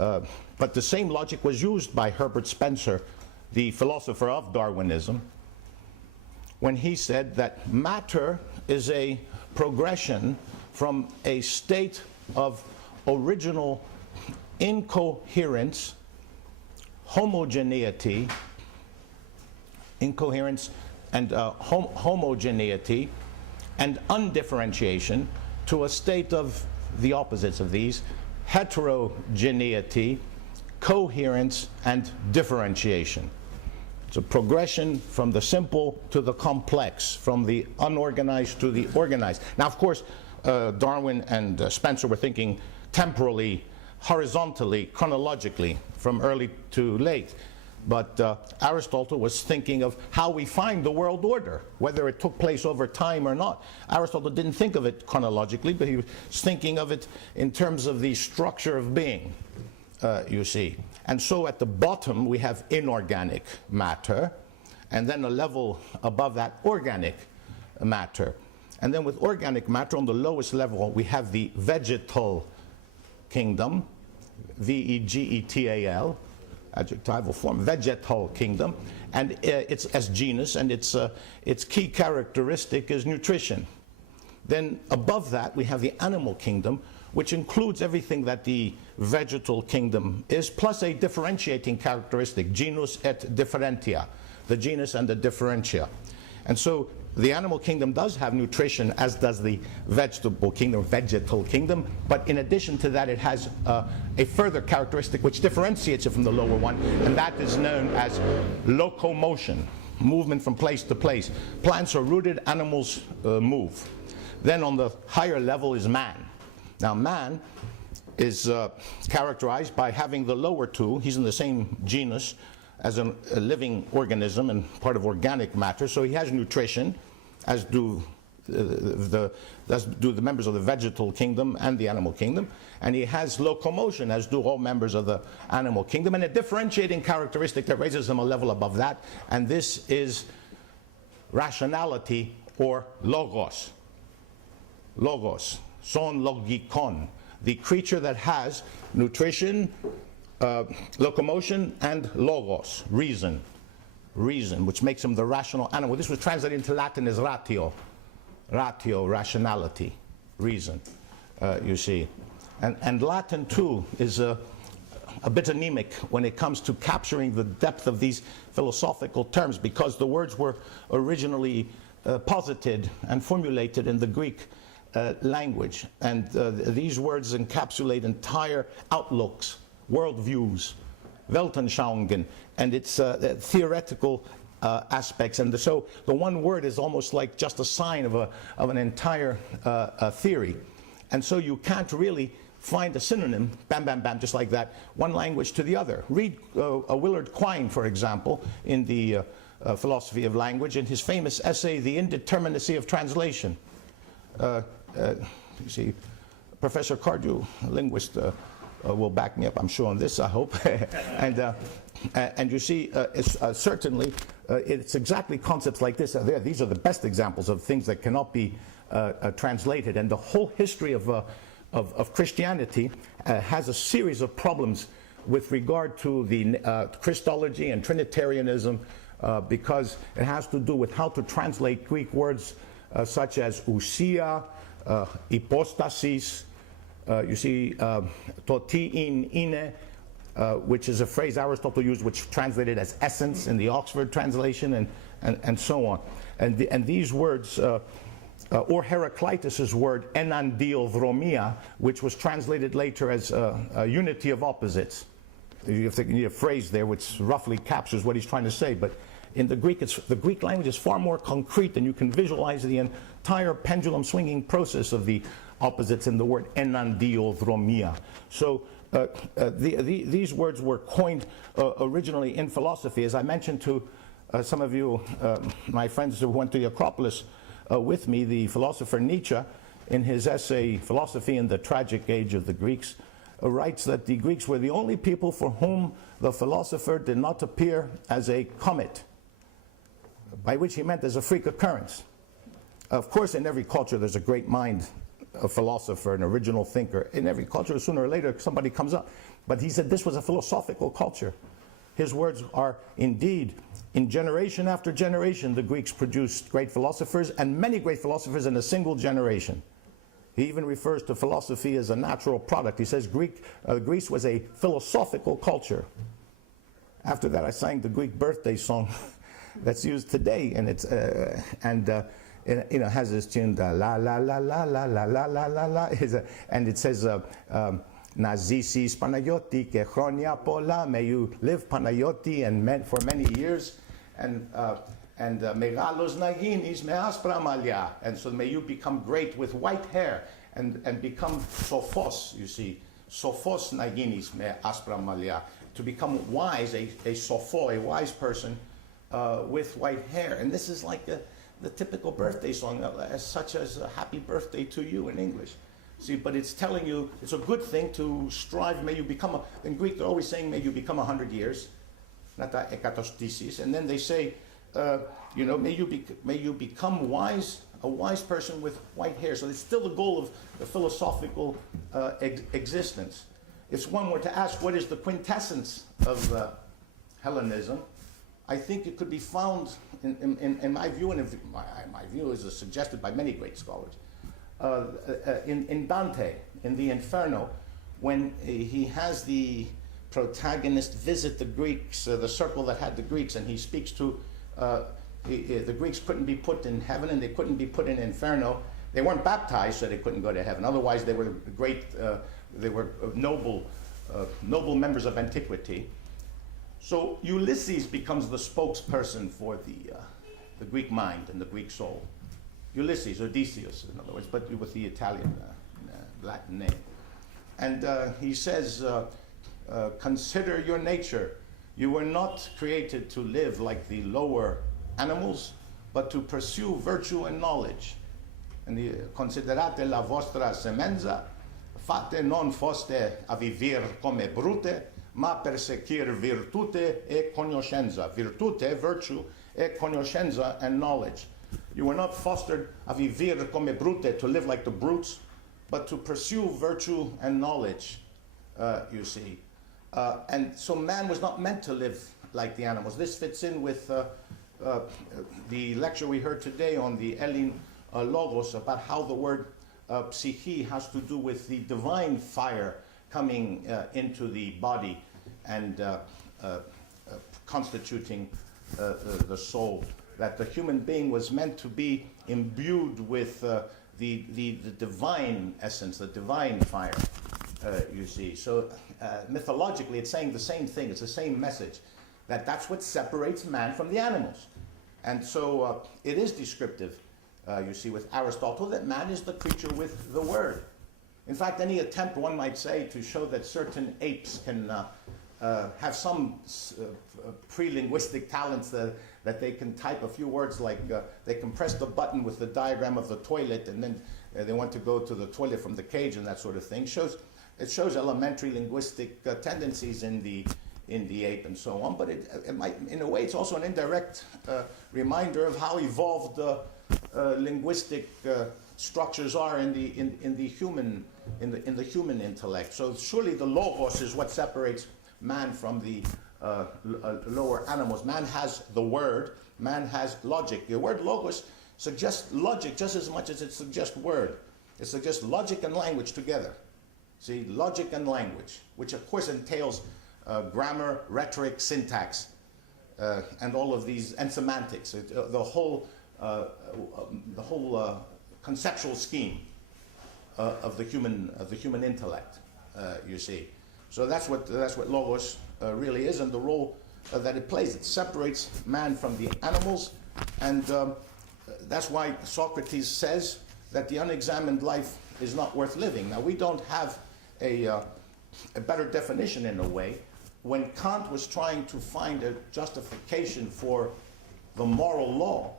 But the same logic was used by Herbert Spencer, the philosopher of Darwinism, when he said that matter is a progression from a state of original incoherence, homogeneity, homogeneity and undifferentiation to a state of the opposites of these, heterogeneity, coherence and differentiation. It's a progression from the simple to the complex, from the unorganized to the organized. Now, of course, Darwin and Spencer were thinking temporally, horizontally, chronologically, from early to late. But Aristotle was thinking of how we find the world order, whether it took place over time or not. Aristotle didn't think of it chronologically, but he was thinking of it in terms of the structure of being, you see. And so at the bottom we have inorganic matter, and then a level above that, organic matter. And then with organic matter on the lowest level we have the vegetal kingdom, V-E-G-E-T-A-L, adjectival form, vegetal kingdom, and it's as genus, and its key characteristic is nutrition. Then above that we have the animal kingdom, which includes everything that the vegetal kingdom is, plus a differentiating characteristic, genus et differentia, the genus and the differentia. And so the animal kingdom does have nutrition, as does the vegetable kingdom, but in addition to that it has a further characteristic which differentiates it from the lower one, and that is known as locomotion, movement from place to place. Plants are rooted, animals move. Then on the higher level is man. Now man is characterized by having the lower two. He's in the same genus as a living organism and part of organic matter, so he has nutrition, as do the members of the vegetal kingdom and the animal kingdom, and he has locomotion, as do all members of the animal kingdom, and a differentiating characteristic that raises him a level above that, and this is rationality, or logos. Logos, son logikon, the creature that has nutrition, locomotion and logos, reason, which makes him the rational animal. This was translated into Latin as ratio, rationality, reason, you see. And Latin too is a bit anemic when it comes to capturing the depth of these philosophical terms, because the words were originally posited and formulated in the Greek language, and these words encapsulate entire outlooks, worldviews, Weltanschauungen, and its theoretical aspects. And so the one word is almost like just a sign of an entire theory. And so you can't really find a synonym, bam, bam, bam, just like that, one language to the other. Read Willard Quine, for example, in the Philosophy of Language, in his famous essay, The Indeterminacy of Translation. You see, Professor Cardew, a linguist, will back me up, I'm sure, on this, I hope. And you see, certainly, it's exactly concepts like this. These are the best examples of things that cannot be translated. And the whole history of Christianity has a series of problems with regard to the Christology and Trinitarianism, because it has to do with how to translate Greek words such as ousia, hypostasis, you see, to in ine, which is a phrase Aristotle used, which translated as essence in the Oxford translation, and so on. And these words, or Heraclitus's word enandiodromia, which was translated later as a unity of opposites. You need a phrase there which roughly captures what he's trying to say, but in the Greek, the Greek language is far more concrete, and you can visualize the entire pendulum swinging process of the opposites in the word enandiodromia. So these words were coined originally in philosophy. As I mentioned to some of you, my friends who went to the Acropolis with me, the philosopher Nietzsche, in his essay Philosophy in the Tragic Age of the Greeks, writes that the Greeks were the only people for whom the philosopher did not appear as a comet, by which he meant as a freak occurrence. Of course, in every culture there's a great mind, a philosopher, an original thinker. In every culture, sooner or later somebody comes up. But he said this was a philosophical culture. His words are, indeed, in generation after generation, the Greeks produced great philosophers, and many great philosophers in a single generation. He even refers to philosophy as a natural product. He says Greece was a philosophical culture. After that, I sang the Greek birthday song that's used today, and it's it has this tune, la la la la la la la la la la, and it says, "Na zisis Panayoti ke chronia pola." May you live, Panayoti, and for many years, and megalos naginis me aspra malia, and so may you become great with white hair and become sophos. You see, sophos naginis me aspra malia, to become wise, a sopho, a wise person with white hair. And this is like the typical birthday song, such as "Happy Birthday to You" in English. See, but it's telling you it's a good thing to strive. May you become in Greek they're always saying may you become 100 years, not ekatostisis. And then they say, may you become wise, a wise person with white hair. So it's still the goal of the philosophical existence. If one were to ask what is the quintessence of Hellenism, I think it could be found in my view, and my view is suggested by many great scholars, in Dante, in the Inferno, when he has the protagonist visit the Greeks, the circle that had the Greeks, and he speaks to, the Greeks couldn't be put in heaven and they couldn't be put in Inferno. They weren't baptized, so they couldn't go to heaven. Otherwise, they were great, they were noble members of antiquity. So Ulysses becomes the spokesperson for the Greek mind and the Greek soul. Ulysses, Odysseus, in other words, but with the Italian Latin name. And he says, consider your nature. You were not created to live like the lower animals, but to pursue virtue and knowledge. And considerate la vostra semenza, fate non foste a vivir come brute, ma perseguir virtute e conoscenza. Virtute, virtue, e conoscenza, and knowledge. You were not fostered a vivir come brute, to live like the brutes, but to pursue virtue and knowledge, you see. And so man was not meant to live like the animals. This fits in with the lecture we heard today on the Ellin Logos, about how the word psyche has to do with the divine fire coming into the body and constituting the soul. That the human being was meant to be imbued with the divine essence, the divine fire, you see. So mythologically, it's saying the same thing. It's the same message, that that's what separates man from the animals. And so it is descriptive, you see, with Aristotle, that man is the creature with the word. In fact, any attempt, one might say, to show that certain apes can have some pre-linguistic talents that they can type a few words, like they can press the button with the diagram of the toilet, and then they want to go to the toilet from the cage and that sort of thing. It shows elementary linguistic tendencies in the ape and so on, but it might, in a way, it's also an indirect reminder of how evolved linguistic structures are in the human intellect. So surely the logos is what separates man from the lower animals. Man has the word, man has logic. The word logos suggests logic just as much as it suggests word. It suggests logic and language together. See, logic and language, which of course entails grammar, rhetoric, syntax, and all of these, and semantics. The whole conceptual scheme of the human intellect, you see. So that's what logos really is, and the role that it plays. It separates man from the animals, and that's why Socrates says that the unexamined life is not worth living. Now, we don't have a better definition, in a way. When Kant was trying to find a justification for the moral law,